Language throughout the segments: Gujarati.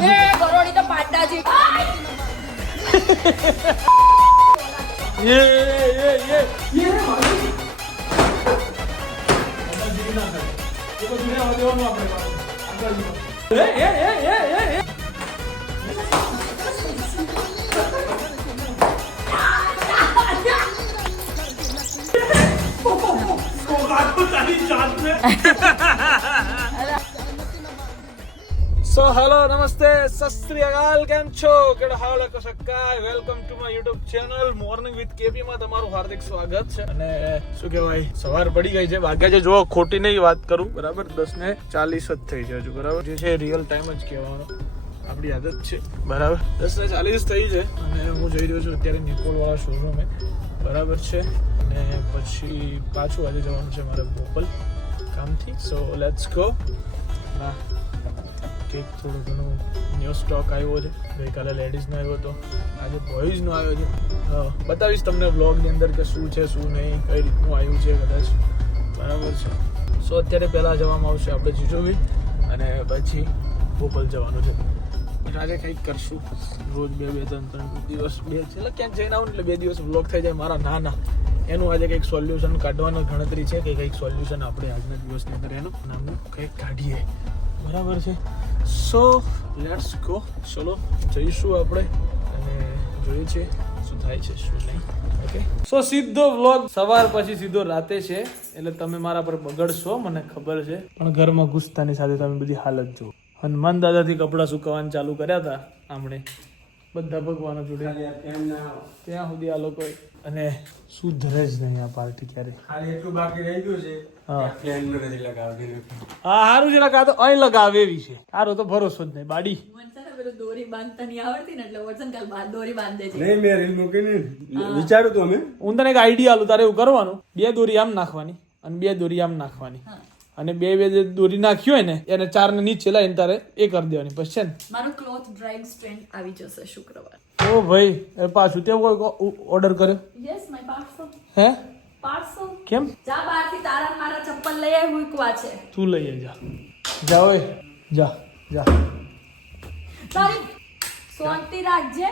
거론이도 반다지. 예, 예, 예. 예, 이거 그냥 어디 한번 해봐. 안 가지고. 예, 예, 예, 예, 예. 어, 나도 다니지 않네. સો હેલો નમસ્તે સસ્ત્રી અકાલ કેમ છો કેડો હાલ લખો સક્કાય welcome to my YouTube channel morning with KP માં તમારું હાર્દિક સ્વાગત છે. અને શું કહેવાય, સવાર પડી ગઈ છે. વાગ્યા છે જો ખોટી નહીં વાત કરું, બરાબર? દસ ને ચાલીસ જ થઈ છે હજુ, બરાબર? જે છે રિયલ ટાઈમ જ કહેવાનો આપણી આદત છે. બરાબર? દસ ને ચાલીસ થઈ છે. અને હું જઈ રહ્યો છું, અત્યારે નિકોલ વાળા શોરૂમે બરાબર છે? અને પછી પાછું આજે જવાનું છે મારે બોપલ કામથી. સો લેટ્સ ગો ના. કેક થોડો ઘણો ન્યૂ સ્ટોક આવ્યો છે. ગઈકાલે લેડીઝનો આવ્યો હતો. આજે બોયઝનો આવ્યો છે. બતાવીશ તમને બ્લોગની અંદર કે શું છે, શું નહીં, કઈ રીતનું આવ્યું છે કદાચ. બરાબર છે. સો અત્યારે પહેલાં જવામાં આવશે આપણે જીજોવી અને પછી ભોપાલ જવાનું છે. આજે કંઈક કરશું. રોજ બે બે, ત્રણ ત્રણ દિવસ બે એટલે ક્યાંક જઈને આવું એટલે બે દિવસ બ્લોક થઈ જાય મારા ના ના એનું આજે કંઈક સોલ્યુશન કાઢવાની ગણતરી છે કે કંઈક સોલ્યુશન આપણે આજના દિવસની અંદર એનું નામનું કંઈક કાઢીએ. બરાબર છે. સો લેટ્સ ગો ચલો જઈશું આપણે. અને જોઈએ છે શું થાય છે શું નહીં. ઓકે સો સીધો વ્લોગ સવાર પછી સીધો રાતે છે. એટલે તમે મારા પર બગડશો મને ખબર છે. પણ ઘરમાં ઘૂસતાની સાથે તમે બધી હાલત જો હનુમાન દાદાથી કપડાં સુકવવાનું ચાલુ કર્યા હતા આપણે બધા ભગવાનો જોડે. ત્યાં સુધી આ લોકો અને સુધરે જ નહીં આ પાર્ટી ક્યારે ખાલી એટલું બાકી રહી ગયું છે. હા. ફ્રેન્ડ નથી હા સારું જરાક આ તો અહીં લગાવે એવી છે. હારો તો ભરોસો જ નહીં બાડી. દોરી બાંધતા નહીં આવડતી ને એટલે વંશન કાલ દોરી બાંધે છે. નહીં મેં રીલ મૂકીને વિચાર્યું હતું અમે. હું તને એક આઈડિયા આલું તારે એવું કરવાનું. બે દોરી આમ નાખવાની અને બે દોરી આમ નાખવાની. અને બે બે જે દોરી નાખી હોય ને એને ચાર ને નીચે લાવીને તારે એ કરી દેવાની પછી છે ને? મારો ક્લોથ ડ્રાઇંગ સ્ટ્રેન્ડ આવી જશે શુક્રવાર. ઓ ભાઈ એ પાછું તે ઓર્ડર કર્યો? યસ માય પાર્સલ હે? કેમ? જા બહારથી તારા મારા ચપ્પલ લઈ આય મૂકવા છે. તું લઈ જા. જા ઓય. જા જા. તારી શાંતિ રાખજે.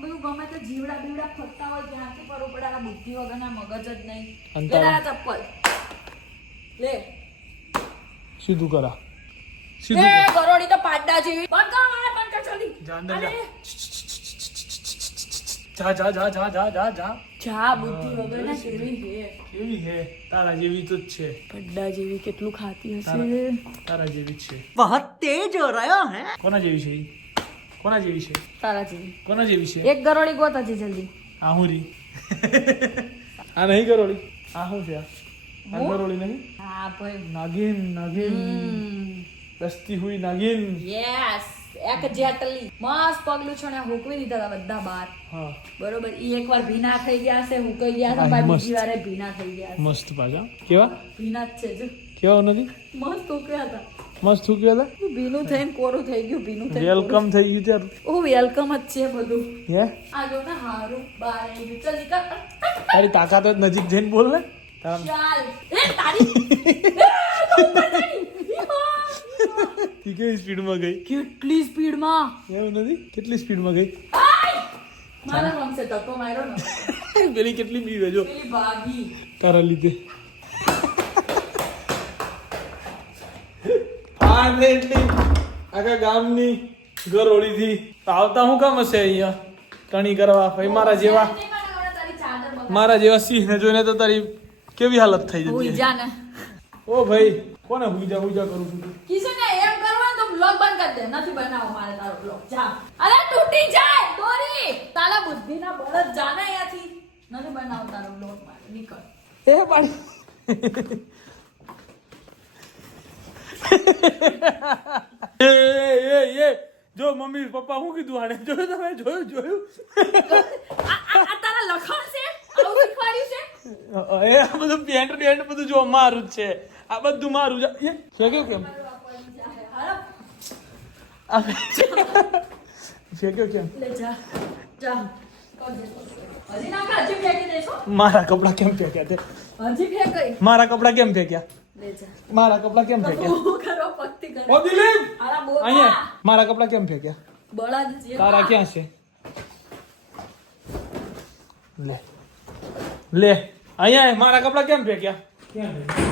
બધું ગમે તો જીવડા બીવડા ફરતા હોય ત્યાંથી પર ઉપડા બુદ્ધિ વગરના મગજ જ નહીં. અને તારા- તારા ચપ્પલ. લે. સીધું કરા. સીધું કરોડી તો પાડા જેવી. બંધ કર મારા પંખા જલ્દી. જા અંદર જા. જા જા જા જા જા જા જા. જા બુદ્ધિ વગરના કેવી હે? કેવી હે? તારા જેવી તો છે. પડડા જેવી કેટલું ખાતી હશે? તારા જેવી છે. બહત તેજ રહ્યો હે? કોના જેવી છે કોના જેવી છે? તારા જેવી. કોના જેવી છે? એક ગરોળી ગોતા છે જલ્દી. આ હું રી આ નહીં ગરોળી? આ હું છે આ? ગરોળી નહીં? હા ભાઈ. નાગિન નાગિન. દસ્તી હુઈ નાગિન. યસ એક જેટલી મસ્ત પગલું છે ને હુકવી દીધા હતા બધા બાર. બરોબર? ઈ એકવાર ભીના થઈ ગયા છે હુકાઈ ગયા છે ભાઈ બીજી વારે ભીના થઈ ગયા છે મસ્ત પાછા. કેવા? ભીના જ છે જો. કેવા નથી મસ્ત હુક્યા હતા મસ્ત શું કહેતા ભીનું થઈને કોરું થઈ ગયું ભીનું થઈ વેલકમ થઈ ગયું ત્યારે ઓ વેલકમ જ છે બધું. હે? આ જો ને હારું બાર આવી ગયું ચલ નીકળ. તારી તાકાત નજીક જઈને બોલ ને. ચાલ. એ તારી એ, તો ઉપર નહીં. ઈ હા, ઈ હા. કેવી સ્પીડમાં ગઈ? કેટલી સ્પીડમાં? એવું નથી? કેટલી સ્પીડમાં ગઈ? મારા રમશે ધક્કો માર્યો ને. પેલી કેટલી બી વેજો પેલી ભાગી તારા લીધે. ફાઇનલી આખા ગામની ગરોળીથી આવતા હું કામ હશે અહીંયા? ટણી કરવા ભાઈ મારા જેવા. મારા જેવા સિંહને જોઈને તો તારી કેવી હાલત થઈ જતી ઓ ભાઈ કોને હુઈજા હુઈજા કરું છું કિશન એમ તો બ્લોગ બંધ કરી દે. નથી બનાવો મારે તારો બ્લોગ જા. અરે તૂટી જાય. દોરી. તારા બુદ્ધિના બળદ જાને અહીંયાથી. નથી બનાવો તારો બ્લોગ મારે. નીકળ. એ પણ એ એ એ. જો મમ્મી પપ્પા શું કીધું આને? જોયું તમે? જોયું જોયું. આ આ- આ તારા લખણ છે? આવું શીખવાડ્યું છે? એ આ બધું પેન્ટ પેન્ટ બધું જો મારું જ છે. આ બધું મારું છે કેવું કેમ? A ફેંક્યો કેમ? મારા કપડા કેમ ફેંક્યા તે? મારા કપડા કેમ ફેંક્યા? મારા કપડા કેમ ફેંક્યા? અહીંયા મારા કપડા કેમ ફેંક્યા? તારા ક્યાં છે? લે. લે અહીંયા મારા કપડા કેમ ફેંક્યા? ક્યાં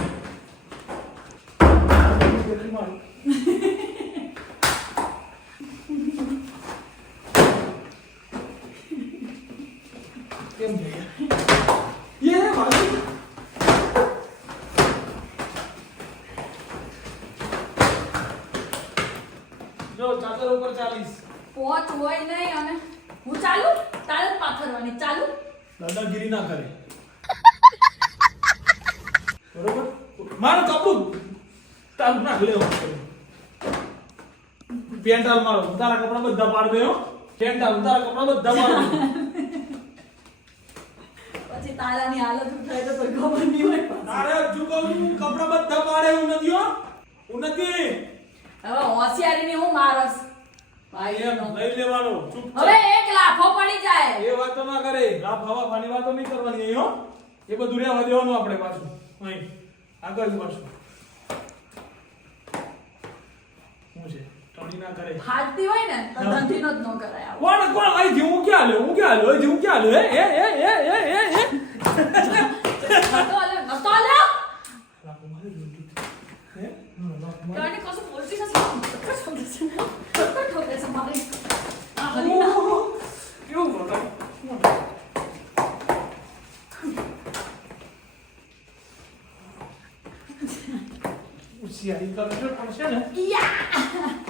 દાદાગીરી ના કરે. બરોબર? મારું કપડું તારું નાખ લેવો પેન્ટ હાલ મારો. તારા કપડા બધા પાડ દે હો. પેન્ટ હાલ તારા કપડા બધા પાડ પછી તારાની હાલત ઉઠાય થાય તો કોઈ ખબર નહીં હોય. તારે હજુ કપડા બધા પાડે એવું નથી હો. હું નથી. હવે હોશિયારીની હું મારસ. હવે એક લાફો પડી જાય. એ વાતો ના કરે. લાભ હવા પાણી વાતો નહીં કરવાની અહીં હો. એ બધું રહેવા દેવાનું આપણે પાછું. અહીં. આગળ પાછું. શું છે? ટણી ના કરે. ફાટતી હોય ને તો ધંધીનો જ ન કરાય. કોણ કોણ? અહીં જીવું ક્યાં લે? હું ક્યાં લે? જીવું ક્યાં લે? એ એ એ એ એ એ? ગાડી કશું બોલતી નથી. ધક્કા ઠોકે છે. ધક્કા ઠોકે છે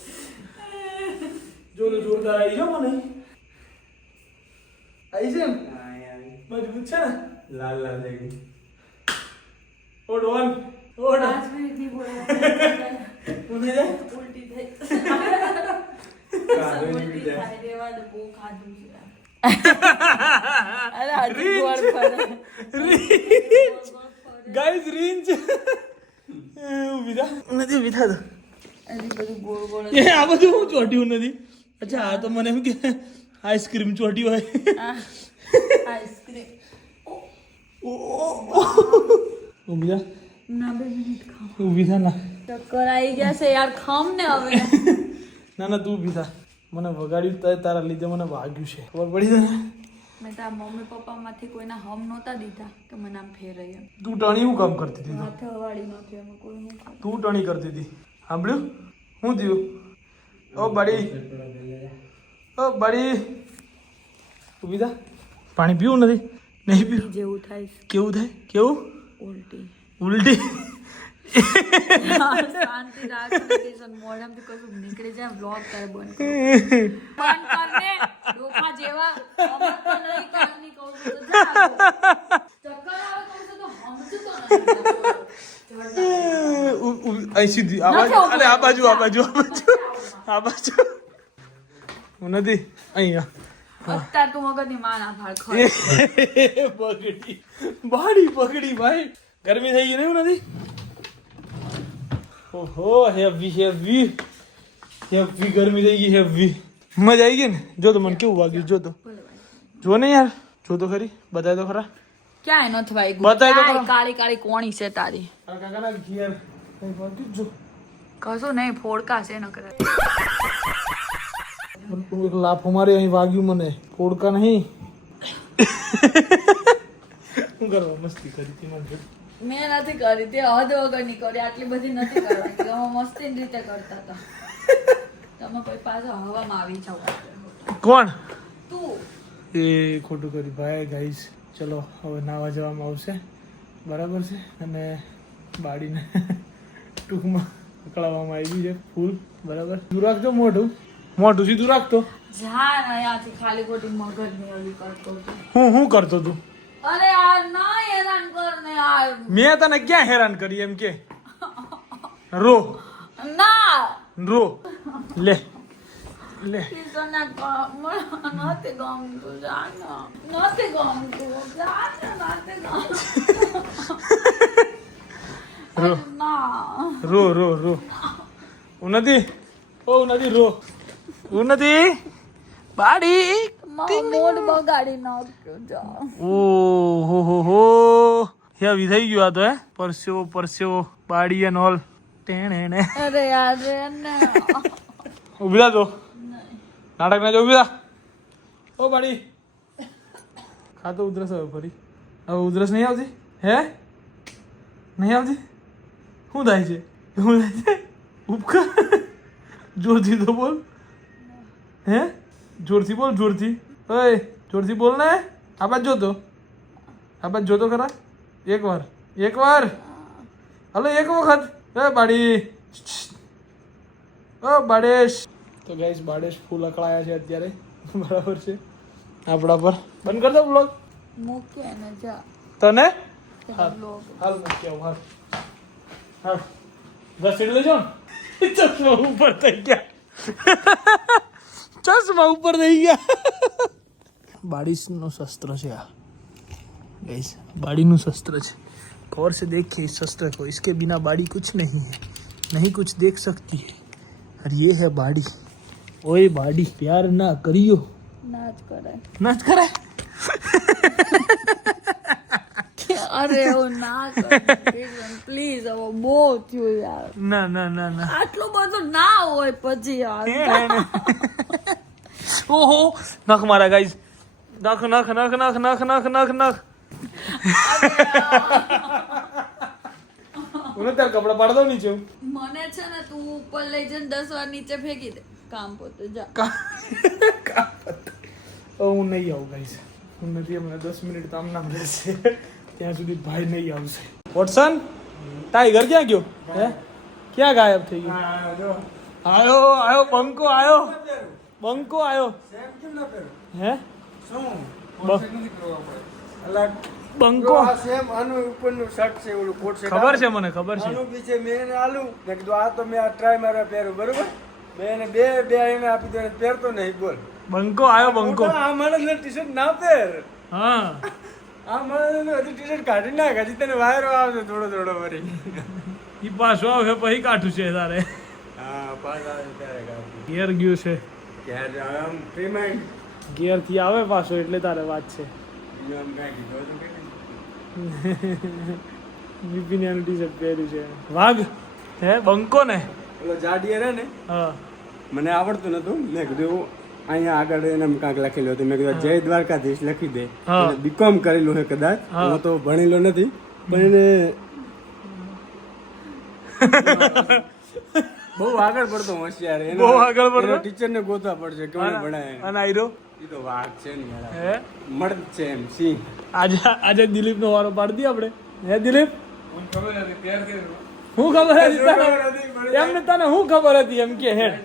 જો તો જોરદાર આવી જાવ મને આવી છે ને. મજબૂત છે ને? લાલ લાલ થઈ ગઈ. ઓ ડોન ઓ ડોન પાંચ મિનિટની બોલાય. મને જાય? ઉલટી થઈ. ઉલટી થઈ દેવા દો બહુ ખાધું છે. અરે હજી ગોળ ફરે. ગાઈઝ રીંચ ઊભી થા નથી ઊભી થા તો હજી બધું ગોળ ગોળ એ આ બધું હું ચોટ્યું નથી. અચ્છા આ તો મને એમ કે આઈસ્ક્રીમ ચોટી હોય. આઈસ્ક્રીમ. થા ના બે મિનિટ. ઊભી થા ના. ચક્કર આવી ગયા છે યાર ખમ ને હવે. ના ના તું ઊભી થા. મને વગાડ્યું તો તારા લીધે મને વાગ્યું છે. ખબર પડી તને? મેં તારા મમ્મી પપ્પા માંથી કોઈના હમ નહોતા દીધા કે મને આમ ફેર એમ. તું ટણી હું કામ કરતી હતી નહોતી એમાં કોઈ હું તું ટણી કરતી હતી. સાંભળ્યું? શું થયું? ઓ બડી. ઓ બડી. ઊભી થા. પાણી પીવું નથી? નહીં પીવું. જેવું થાય. કેવું થાય? કેવું? ઉલટી. ઉલટી. શાંતિ રાખ નોટિફિકેશન મોઢામાંથી કશું નીકળી જાય બ્લોક કરે બંધ બંધ કરને ડોફા જેવા. નહીં કહું તો. ચક્કર આવે કહું છું તો સમજતો નહીં અહીં સીધી આ બાજુ અરે આ બાજુ આ બાજુ આ બાજુ આ બાજુ હું નથી અહીંયા અત્યારે તું મગજની માં ના ફાળ ખર પગડી બાડી પગડી ભાઈ ગરમી થઈ ગઈ ને એવું નથી ઓહો હેવી હેવી હેવી ગરમી થઈ ગઈ હેવી મજા આવી ગઈ ને જો તો મને કેવું વાગ્યું જો તો જો ને યાર જો તો ખરી બતાય તો ખરા ક્યાંય નથી વાગ્યું બતાય. કાળી કાળી કોણી છે તારી. કશું નહીં ફોડકા છે ન કરે લાફો મારી અહીં વાગ્યું મને. ફોડકા નહીં. શું કરવા મસ્તી કરી હતી મને? મેં નથી કરી તે હદ વગરની કરી આટલી બધી નથી કરવાની તમે મસ્તી રીતે કરતા હતા. તમે કોઈ પાછો હવામાં આવી જાવ કોણ? તું. એ ખોટું કર્યું. ભાઈ ગાઈસ ચલો હવે નાવા જવામાં આવશે. બરાબર છે? અને બાળીને ટૂંકમાં પકડાવવામાં આવી છે ફૂલ. બરાબર? દૂર રાખજો મોઢું. મોઢું સીધું રાખતો. જા ને અહીંયાથી ખાલી ખોટી મગજની ઓલી કરતો હું હું કરતો તું? અરે યાર ના હેરાન કર ને યાર મેં તને ક્યાં હેરાન કરી એમ કે? રો. ના. રો. લે. લે. કિશનને ગમ- નથી ગમતું જા ને. નથી ગમતું. જા ને, નથી રો. ગમતું રો રો રો. ઉન્નતિ ઓ ઉન્નતિ રો. ઉન્નતિ બાડી. મૂડ બગાડી નાખ્યો જા. ઓ હો હો હો. હેવી થઈ ગયો આ તો હે. પરસ્યો પરસ્યો. બાડી એન ઓલ. ટેણે અરે યાર રે ને ઊભી થા તો. નાટક ના જોયું ઓ બાડી. ખાતો ઉધરસ હવે ફરી. હવે ઉધરસ નહીં આવતી? હે? નહીં આવતી? શું થાય છે? શું થાય છે? ઉપકાર? જોરથી તો બોલ. હે? જોરથી બોલ, જોરથી. ઓય, જોરથી બોલ ને. આ બાજ જોતો. આ બાજ જોતો ખરા. એક વાર એક વાર હલો, એક વખત. એ બાડી. ઓ બાડેશ. તો ગાઈસ બાડેશ ફૂલ અકળાયા છે અત્યારે બરાબર છે આપણા પર બંધ કરી દો બ્લોગ મૂકે ને જા તને પેલા બ્લોગ હાલ મૂકી આવું હાલ હાલ ઘસીડી લેજો ને ચશ્મા ઉપર થઈ ગયા ચશ્મા ઉપર થઈ ગયા બાડીનું શસ્ત્ર છે આ गाइस बाड़ी નું शस्त्र છે गौर से देखिए इस शस्त्र को इसके बिना बाड़ी कुछ नहीं है नहीं कुछ देख सकती है और ये है बाड़ी ઓય બાડી પ્યાર ના કર્યો. ના જ કરે ના જ કરે અરે પ્લીઝ હવે બહુ થયું યાર. ના ના ના ના. આટલું બધું ના હોય પછી યાર. ઓહો નખ મારા ગાઈસ નખ નખ નખ નખ નખ નખ નખ નખ. મને તાર કપડા પાડતો નીચે. મને છે ને તું ઉપર લઈ જઈને દસ વાર નીચે ફેંકી દે. કામ પોતે જા. હું નહીં આવું ગાઈસ હું નથી હમણાં દસ મિનિટ તો આમના મળશે ત્યાં સુધી ભાઈ નહીં આવશે. વોટસન ટાઈગર ક્યાં ગયો? હે? ક્યાં ગાયબ થઈ ગયો? આયો. આયો બંકો આયો. બંકો આયો. હે? બંકો. સેમ આનું ઉપરનું શર્ટ છે ઓલું કોટ છે ખબર છે મને ખબર છે. આનું બી છે મેં એને આલું. મેં કીધું આ તો મેં આ ટ્રાય મારા પહેર્યું બરોબર? મેં એને બે બે એને આપી દો પહેરતો નહીં બોલ. બંકો આયો બંકો. આ માણસને ટી શર્ટ ના પહેર. હા. આ માણસને હજી ટી શર્ટ કાઢી નાખ હજી તને વાયરો આવશે થોડો થોડો વરી ઈ પાછો આવે પછી કાઠું છે તારે. હા પાસ આવે ત્યારે કાઢી. ગિયર ગયું છે. ક્યારે આમ ફ્રી માઇન્ડ ગિયરથી આવે પાછો એટલે તારે વાત છે. આમ કાંઈ કીધું હતું કે બિપિન ટી શર્ટ પહેર્યું છે. વાઘ હે બંકો ને? ઓલો જાડીએ રહે ને મને આવડતું નતું. મેં કીધું અહીંયા આગળ એને કાંક લખેલું હતું. મેં કીધું જય દ્વારકાધીશ લખી દે. બીકોમ કરેલું છે કદાચ. હા. તો ભણેલો નથી પણ એને બહુ આગળ પડતો હોશિયાર. એનો- બહુ આગળ પડતો? ટીચર ને ગોતવા પડશે કોને ભણાય. અને આયરો એ તો વાઘ છે ને મળદ છે એમ સિંહ. આજે આજે દિલીપ નો વારો પાડી દઈએ આપણે. હે દિલીપ? હું ખબર હતી તને? એમને તને શું ખબર હતી એમ કે હેડ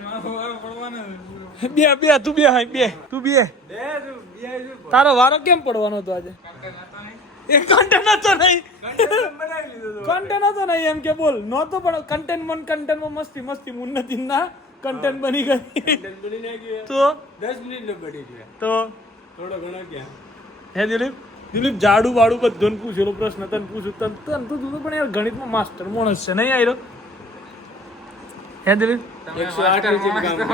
બે બે તું બે હાય બે તું બે. તારો વારો કેમ પડવાનો હતો આજે? એ કન્ટેન્ટ હતો નહીં. કન્ટેન્ટ હતો. નહીં એમ કે બોલ નહોતો પણ કન્ટેન્ટ મન કન્ટેન્ટમાં મસ્તી મસ્તી ઉન્નતિ ના કન્ટેન્ટ બની ગઈ. તો? દસ મિનિટ ને પડી ગયા. તો? થોડો ઘણો ક્યાં? હે દિલીપ? દિલીપ જાડુ વાડું બધું પૂછેલો પ્રશ્ન તને પૂછું તને તને તો તું પણ યાર ગણિતમાં માસ્ટર માણસ છે નહીં આવ્યો હે દિલીપ? ની કામ કરે.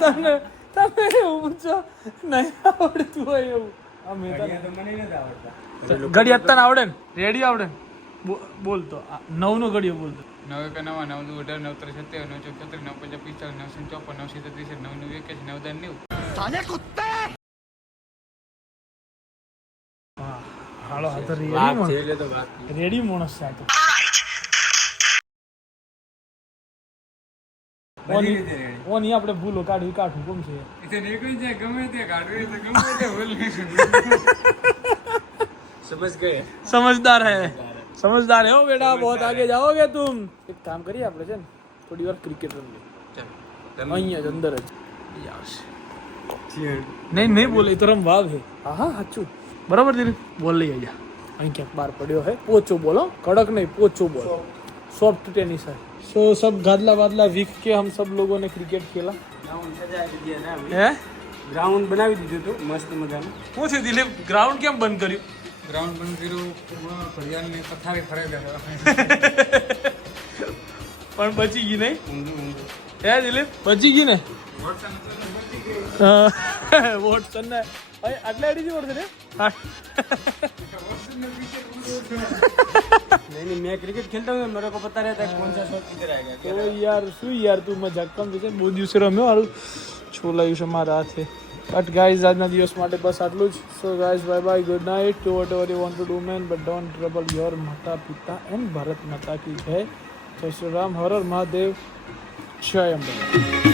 તને તમે એવું પૂછો નહીં આવડતું હોય એવું. આવડતા. ઘડી તને આવડે ને? રેડી આવડે? ને બોલતો. આ નવનો ઘડીઓ બોલતો. નવ એક નવા નવ દુ અઢાર નવ ત્રીસ સત્યાવીસ નવ ચોક છત્રીસ નવ પંચાસ પિસ્તાલીસ નવસો ચોપન નવ સિત્તેર ત્રીસ નવ નવ એકાસી નવ દસ નેવું. हालो हाथ रेडी मोन रेडी मोन स्टार्ट बजी रेडी ओ नहीं आपने भूलो काढ काठ हुकुम छे इते निकली जाए गमे ते काढवे तो गमे ते भूल समझ गए? समझदार है। समझदार है। ओ बेटा बहुत आगे जाओगे तुम। एक काम करिए आपने जन थोड़ी और क्रिकेट रन ले। चल वहीं अंदर है। यार। नहीं नहीं बोले तो रम है। हाँ हाँ हाँ બરાબર દિલીપ બોલ લઈ આજા અહીં ક્યાંક બહાર પડ્યો હે પોચો બોલો કડક નહીં પોચો બોલ सॉफ्ट टेनिस है सो सब गादला वादला वीक के हम सब लोगों ने क्रिकेट खेला ગ્રાઉન્ડ સજાવી દીધી ને है ગ્રાઉન્ડ બનાવી દીધું હતું મસ્ત મજાનું શું થયું દિલીપ ગ્રાઉન્ડ કેમ બંધ કર્યું ગ્રાઉન્ડ બંધ કર્યું ઘડિયાળની પથારી ફરાઈ દે પણ બચી ગઈ નહીં ઊંધું ઊંધું હે દિલીપ બચી ગઈ ને વોટસન ને અરે આટલા એડી છે વોટસન नहीं नहीं मैं क्रिकेट खेलता हूँ मेरे को पता रहता है कौन सा शॉट किधर आएगा તો યાર શું યાર તું મજાક કમ છે બહુ દિવસે રમ્યો હાલ છોલાયું છે મારા હાથે બટ ગાઈઝ આજના દિવસ માટે બસ આટલું જ so guys bye bye good night to whatever you want to do man but don't trouble your માતા પિતા એન્ડ ભારત માતા કી જય જય શ્રી રામ હર હર મહાદેવ જય અંબે